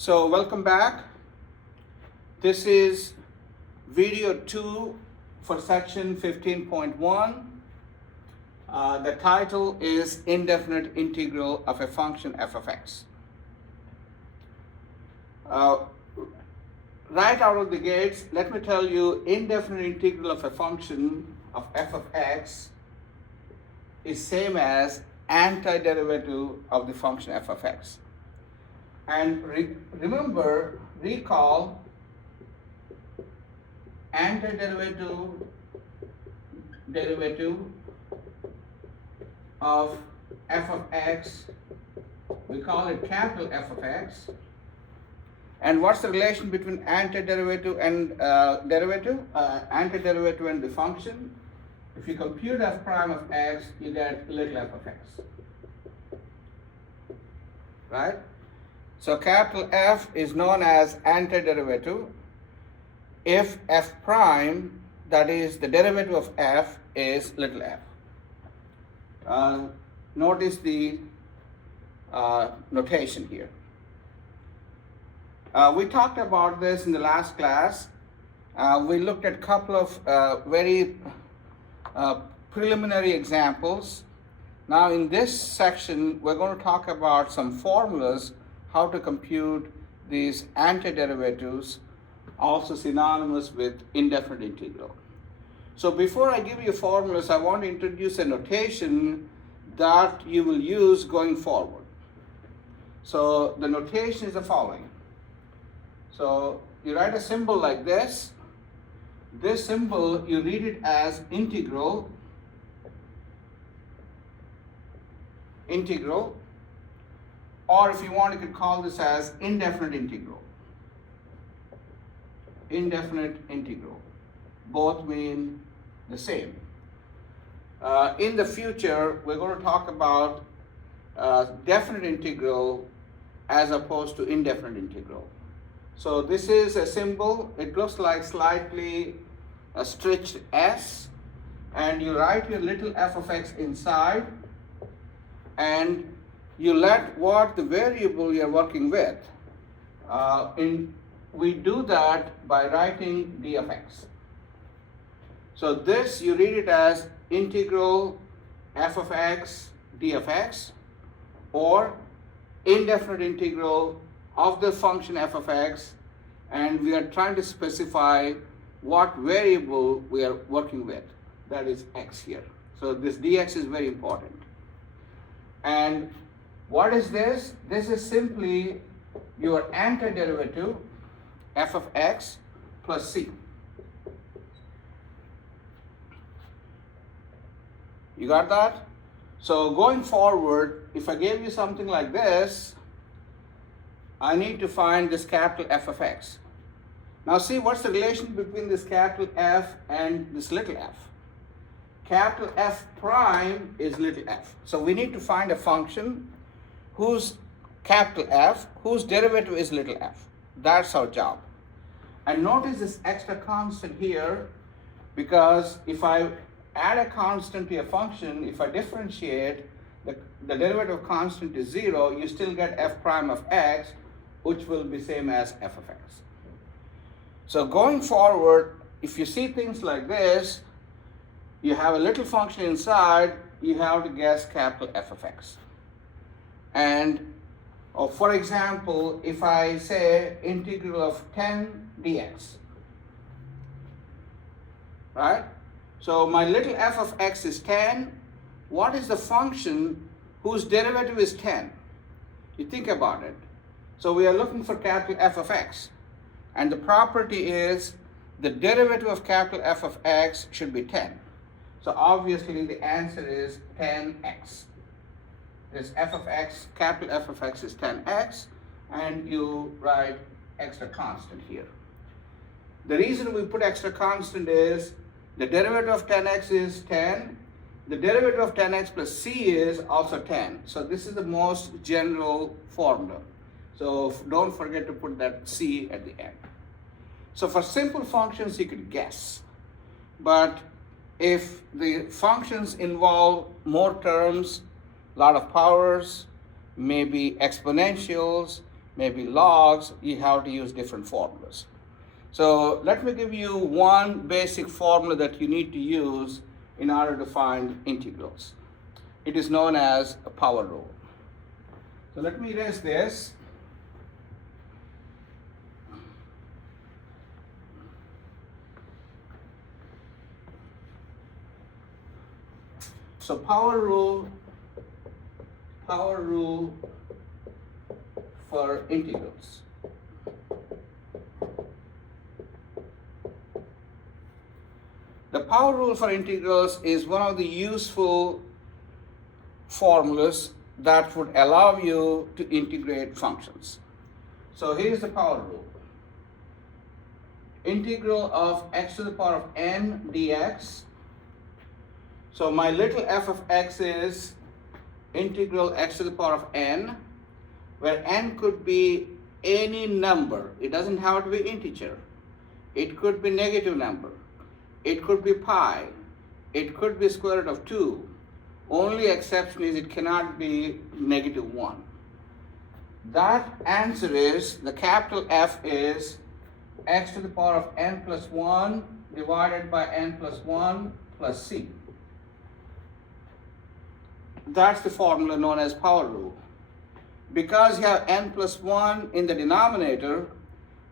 So welcome back. This is video 2 for section 15.1. The title is Indefinite Integral of a Function f of x. Right out of the gates, let me tell you, indefinite integral of a function of f of x is same as antiderivative of the function f of x. And recall, antiderivative of f of x, we call it capital F of x. And what's the relation between antiderivative and derivative? Antiderivative and the function. If you compute f prime of x, you get little f of x. Right? So capital F is known as antiderivative if f prime, that is the derivative of f, is little f. Notice the notation here. We talked about this in the last class. We looked at a couple of very preliminary examples. Now in this section, we're going to talk about some formulas, how to compute these antiderivatives, also synonymous with indefinite integral. So before I give you formulas, I want to introduce a notation that you will use going forward. So the notation is the following. So you write a symbol like this. This symbol, you read it as integral, or if you want, you could call this as indefinite integral. Indefinite integral. Both mean the same. In the future, we're going to talk about definite integral as opposed to indefinite integral. So this is a symbol. It looks like slightly a stretched S, and you write your little f of x inside, and you let what the variable you're working with. We do that by writing d of x. So this, you read it as integral f of x d of x, or indefinite integral of the function f of x, and we are trying to specify what variable we are working with, that is x here. So this dx is very important. And what is this? This is simply your antiderivative f of x plus c. You got that? So going forward, if I gave you something like this, I need to find this capital F of x. Now see, what's the relation between this capital F and this little f? Capital F prime is little f. So we need to find a function whose capital F, whose derivative is little f. That's our job. And notice this extra constant here, because if I add a constant to a function, if I differentiate, the derivative constant is 0, you still get f prime of x, which will be same as f of x. So going forward, if you see things like this, you have a little function inside, you have to guess capital F of x. And for example, if I say integral of 10 dx, right? So my little f of x is 10. What is the function whose derivative is 10? You think about it. So we are looking for capital F of x. And the property is the derivative of capital F of x should be 10. So obviously the answer is 10x. This f of x, capital F of x is 10x, and you write extra constant here. The reason we put extra constant is the derivative of 10x is 10. The derivative of 10x plus c is also 10. So this is the most general formula. So don't forget to put that c at the end. So for simple functions, you could guess. But if the functions involve more terms, a lot of powers, maybe exponentials, maybe logs, you have to use different formulas. So let me give you one basic formula that you need to use in order to find integrals. It is known as a power rule. So let me erase this. So power rule for integrals. The power rule for integrals is one of the useful formulas that would allow you to integrate functions. So here's the power rule. Integral of x to the power of n dx. So my little f of x is integral x to the power of n, where n could be any number. It doesn't have to be integer. It could be negative number. It could be pi. It could be square root of 2. Only exception is it cannot be negative 1. That answer is, the capital F is x to the power of n plus 1 divided by n plus 1 plus c. That's the formula known as power rule. Because you have n plus 1 in the denominator,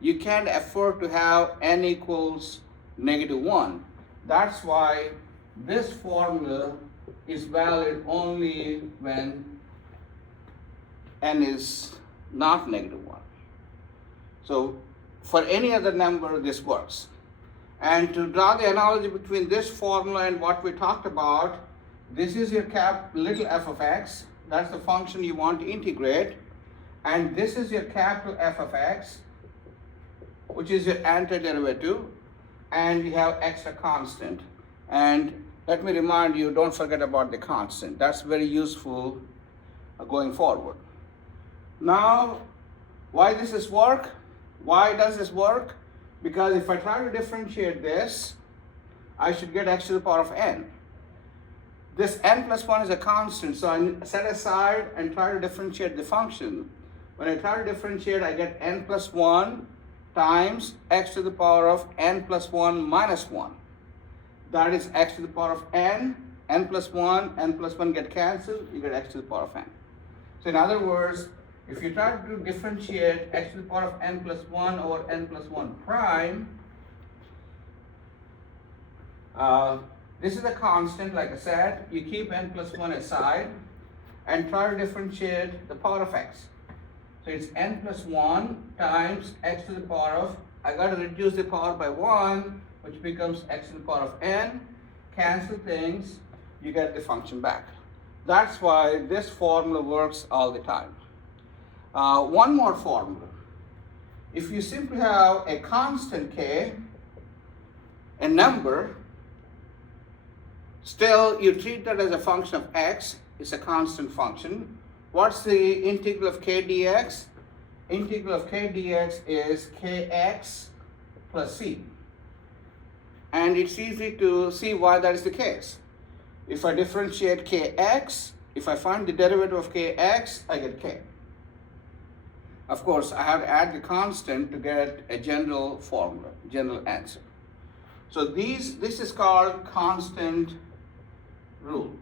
you can't afford to have n equals negative 1. That's why this formula is valid only when n is not negative 1. So for any other number, this works. And to draw the analogy between this formula and what we talked about, this is your little f of x. That's the function you want to integrate. And this is your capital F of x, which is your antiderivative. And you have extra constant. And let me remind you, don't forget about the constant. That's very useful going forward. Now, why does this work? Why does this work? Because if I try to differentiate this, I should get x to the power of n. This n plus 1 is a constant, so I set aside and try to differentiate the function. When I try to differentiate, I get n plus 1 times x to the power of n plus 1 minus 1. That is x to the power of n plus 1 get cancelled, you get x to the power of n. So in other words, if you try to differentiate x to the power of n plus 1 over n plus 1 prime, this is a constant, like I said. You keep n plus 1 aside and try to differentiate the power of x. So it's n plus 1 times x to the power of, I got to reduce the power by 1, which becomes x to the power of n. Cancel things, you get the function back. That's why this formula works all the time. One more formula. If you simply have a constant k, a number, still you treat that as a function of x, it's a constant function. What's the integral of k dx? Integral of k dx is kx plus c. And it's easy to see why that is the case. If I differentiate kx, if I find the derivative of kx, I get k. Of course, I have to add the constant to get a general formula, general answer. So this is called constant rule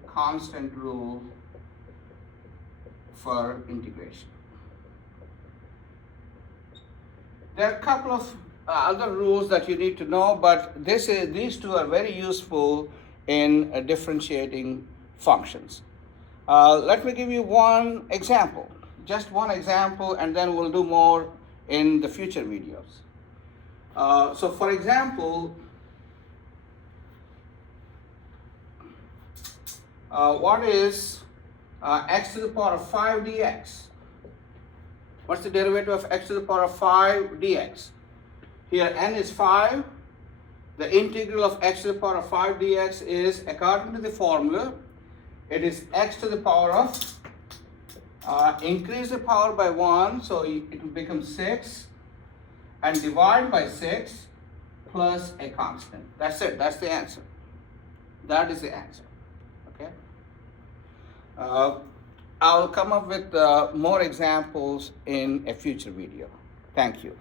for integration. There are a couple of other rules that you need to know, but these two are very useful in differentiating functions. Let me give you one example, just one example, and then we'll do more in the future videos. So for example, what is x to the power of 5 dx? What's the derivative of x to the power of 5 dx? Here n is 5. The integral of x to the power of 5 dx is, according to the formula, it is x to the power of, increase the power by 1, so it will become 6, and divide by 6 plus a constant. That's it, that's the answer. That is the answer, okay? I will come up with more examples in a future video. Thank you.